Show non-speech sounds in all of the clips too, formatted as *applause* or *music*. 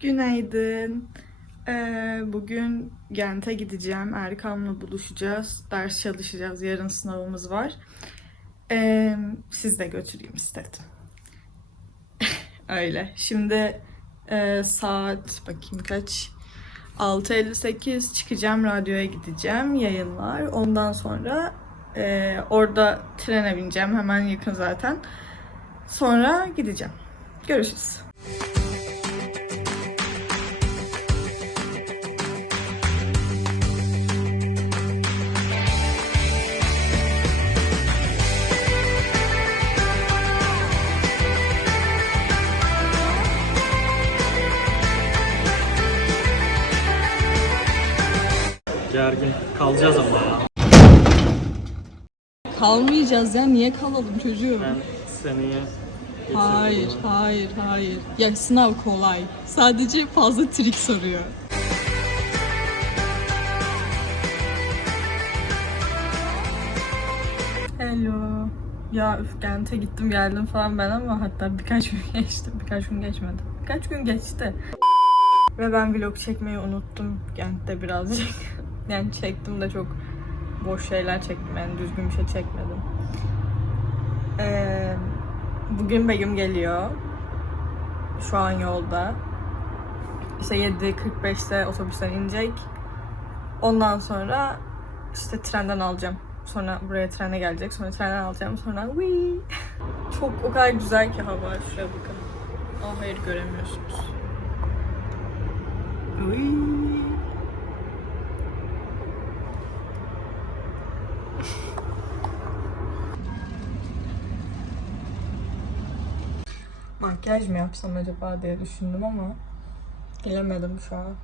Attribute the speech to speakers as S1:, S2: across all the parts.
S1: Günaydın. Ee, bugün Gent'e gideceğim. Erkam'la buluşacağız. Ders çalışacağız. Yarın sınavımız var. Ee, siz de götüreyim istedim. *laughs* Öyle. Şimdi e, saat bakayım kaç? 6.58 çıkacağım. Radyoya gideceğim. Yayın var. Ondan sonra e, orada trene bineceğim. Hemen yakın zaten. Sonra gideceğim. Görüşürüz.
S2: Gergin kalacağız ama ya.
S3: Kalmayacağız ya. Niye kalalım çocuğum?
S2: Ben seneye
S3: Hayır,
S2: getirdim.
S3: hayır, hayır. Ya sınav kolay. Sadece fazla trik soruyor.
S1: Hello. Ya üf Gent'e gittim geldim falan ben ama hatta birkaç *laughs* gün geçti. Birkaç gün geçmedi. Birkaç gün geçti. Ve ben vlog çekmeyi unuttum Gent'te birazcık. Yani çektim de çok boş şeyler çektim. Yani düzgün bir şey çekmedim. Ee, bugün Begüm geliyor. Şu an yolda. İşte 7.45'te otobüsten inecek. Ondan sonra işte trenden alacağım. Sonra buraya trene gelecek. Sonra trenden alacağım. Sonra wii. *laughs* Çok o kadar güzel ki hava. Şuraya bakın. Aa hayır göremiyorsunuz. Wii. Makyaj mı yapsam acaba diye düşündüm ama bilemedim şu an.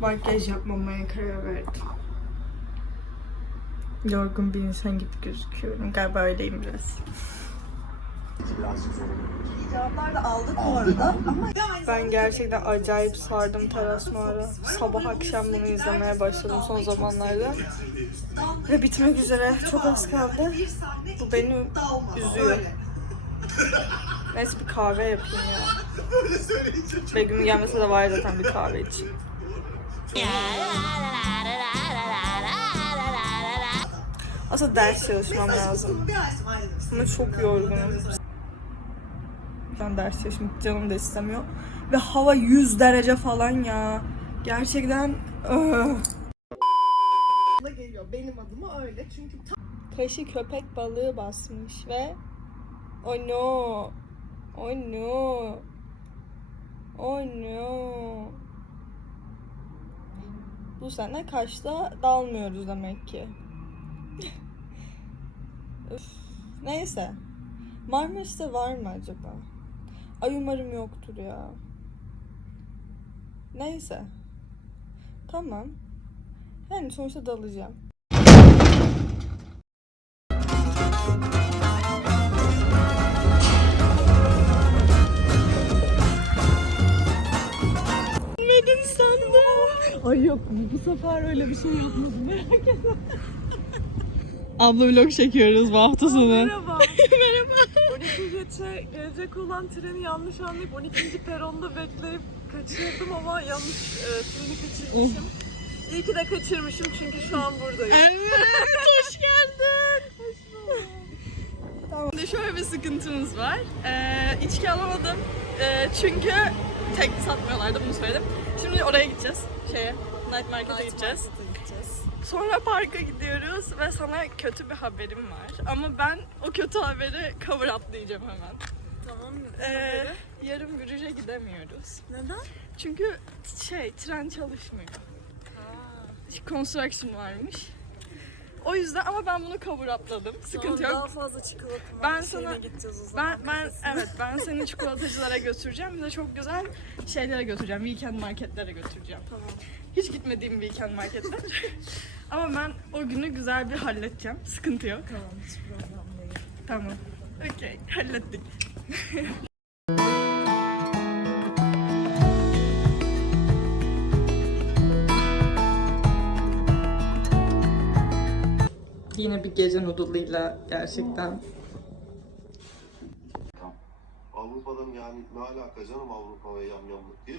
S1: Makyaj yapmamaya karar verdim. Yorgun bir insan gibi gözüküyorum. Galiba öyleyim biraz.
S4: Cevaplar da aldık bu arada ama
S1: Ben gerçekten acayip sardım Teras Noir'a. Sabah akşam bunu izlemeye başladım son zamanlarda. Ve bitmek üzere. Çok az kaldı. Bu beni üzüyor. Neyse bir kahve yapayım ya. Begüm gelmese de var zaten bir kahve için. Aslında ders çalışmam lazım. Ama çok yorgunum. Ben ders çalışmak canım da istemiyor. Ve hava 100 derece falan ya. Gerçekten öh.
S4: Geliyor benim adıma öyle çünkü
S1: Kaşı köpek balığı basmış ve Oh no. Oh no. Oh no. Bu sene kaçta dalmıyoruz demek ki. *laughs* Neyse. Marmaris'te var mı acaba? Ay umarım yoktur ya. Neyse. Tamam. Yani sonuçta dalacağım. Gitmedin sandım.
S3: Ay yok bu sefer öyle bir şey yapmadım merak etme. Abla vlog çekiyoruz bu hafta sonu.
S5: Merhaba. Merhaba. 12 geçe gelecek olan treni yanlış anlayıp 12. peronda bekleyip kaçırdım ama yanlış e, treni kaçırmışım. İyi ki de kaçırmışım çünkü şu an buradayım.
S3: Evet, hoş geldin. *laughs* Şimdi şöyle bir sıkıntımız var. Ee, içki alamadım. Ee, çünkü tek satmıyorlardı bunu söyledim. Şimdi oraya gideceğiz. Şeye, Night Market'e gideceğiz. Sonra parka gidiyoruz ve sana kötü bir haberim var. Ama ben o kötü haberi cover uplayacağım hemen.
S5: Tamam.
S3: Ee, yarın Brüj'e gidemiyoruz.
S5: Neden?
S3: Çünkü şey, tren çalışmıyor. Construction varmış. O yüzden ama ben bunu cover upladım. Sıkıntı yok.
S5: Daha fazla çikolata
S3: Ben sana-
S5: gideceğiz o zaman.
S3: Ben ben evet ben seni çikolatacılara götüreceğim. Bir de çok güzel şeylere götüreceğim. Weekend marketlere götüreceğim.
S5: Tamam.
S3: Hiç gitmediğim weekend marketler. *laughs* Ama ben o günü güzel bir halledeceğim. Sıkıntı yok.
S5: Tamam hiç problem değil.
S3: Tamam. Okey, hallettik. *laughs*
S6: Yine bir gece noodle'ıyla gerçekten.
S7: Avrupa'dan yani ne alaka canım Avrupa ve yamyamlık diye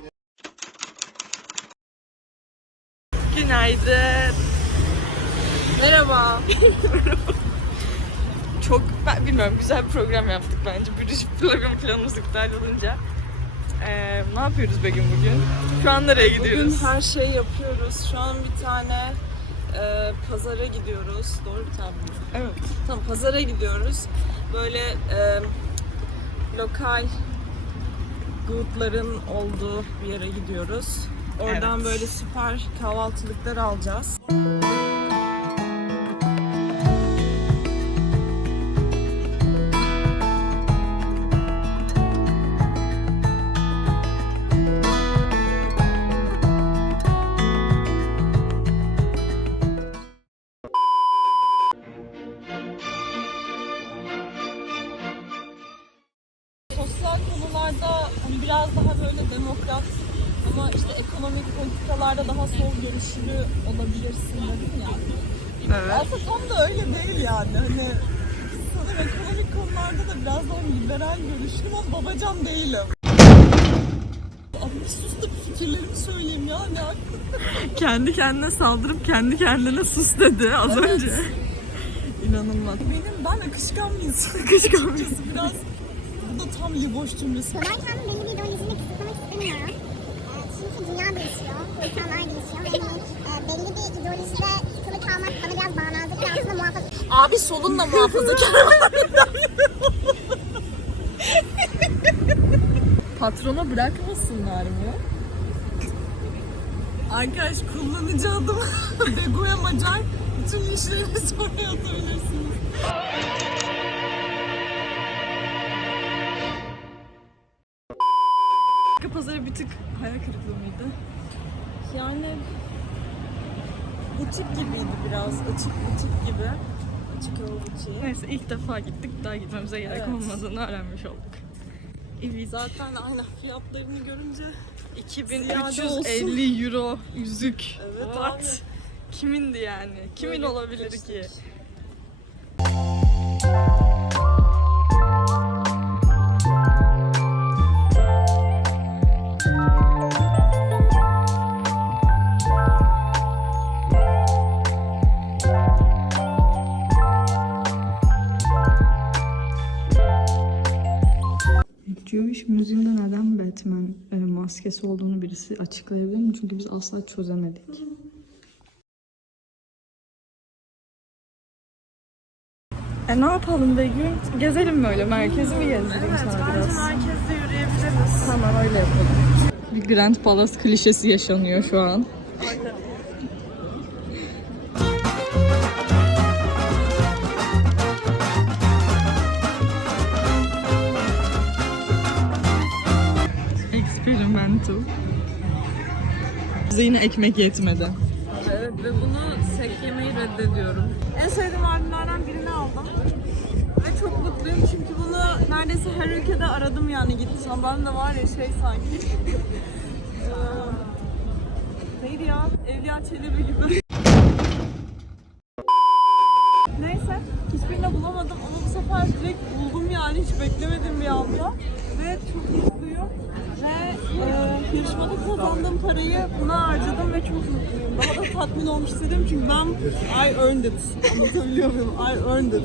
S1: Günaydın. Merhaba. *laughs* Çok ben bilmiyorum güzel bir program yaptık bence. Bir *laughs* program planımız iptal olunca. Ee, ne yapıyoruz Begüm bugün? Şu an nereye
S5: Bugün
S1: gidiyoruz?
S5: her şeyi yapıyoruz. Şu an bir tane e, pazara gidiyoruz. Doğru bir mi?
S1: Evet.
S5: Tamam pazara gidiyoruz. Böyle e, lokal goodların olduğu bir yere gidiyoruz. Oradan
S1: Evet.
S5: böyle süper kahvaltılıklar alacağız. Konularda hani biraz daha böyle demokrat ama işte ekonomik politikalarda daha sol görüşlü olabilirsin dedim ya.
S1: Evet.
S5: Aslında tam da öyle değil yani. Hani sanırım ekonomik konularda da biraz daha liberal görüşlüyüm ama babacan değilim. Abi bir sus da fikirlerimi söyleyeyim ya. Ne *laughs*
S1: Kendi kendine saldırıp kendi kendine sus dedi az
S5: Evet.
S1: önce. İnanılmaz.
S5: Benim ben akışkan bir insanım. Akışkan bir. Biraz bu tam liboş cümlesi.
S8: Ben kendimi belli bir ideolojide kısıtlamak istemiyorum. Ee, Çünkü dünya değişiyor, insanlar değişiyor ve hani, e, belli bir ideolojide tıkılı kalmak bana biraz bağnazlık ve aslında muhafaza
S5: Abi solunla muhafazakar.
S1: Patrona bırakmasınlar mı?
S5: Arkadaş kullanıcı adım *laughs* Begoya Macar. Bütün işlerinizi *laughs* oraya atabilirsiniz. Yani butik gibiydi biraz. Açık butik gibi. Açık yol butiği.
S1: Neyse ilk defa gittik daha gitmemize gerek
S5: Evet.
S1: olmadığını öğrenmiş olduk. Evet.
S5: Zaten aynen fiyatlarını görünce
S1: 2350 euro yüzük.
S5: Evet
S1: What?
S5: abi.
S1: Kimindi yani? Kimin
S5: Böyle
S1: olabilir ki? Neden Batman e, maskesi olduğunu birisi açıklayabilir mi? Çünkü biz asla çözemedik. E ne yapalım Begüm? Gezelim böyle merkezi mi gezdireyim sana biraz?
S5: merkezde yürüyebiliriz.
S1: Tamam öyle yapalım. Bir Grand Palace klişesi yaşanıyor şu an. Experimental. Bize yine ekmek yetmedi.
S5: Evet ve bunu sek yemeyi reddediyorum. En sevdiğim albümlerden birini aldım. Ve çok mutluyum çünkü bunu neredeyse her ülkede aradım yani gittim. Ben de var ya şey sanki. Eee, *laughs* Neydi ya? Evliya Çelebi gibi. *laughs* Neyse hiçbirini bulamadım ama bu sefer direkt buldum yani hiç beklemedim bir anda. Ve çok geçiyor ve e, yarışmada kazandığım parayı buna harcadım ve çok mutluyum. Daha da tatmin olmuş istedim çünkü ben I earned it. Anlatabiliyor muyum? I earned it.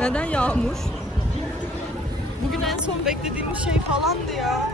S1: Neden yağmur? Bugün en son beklediğim şey falandı ya.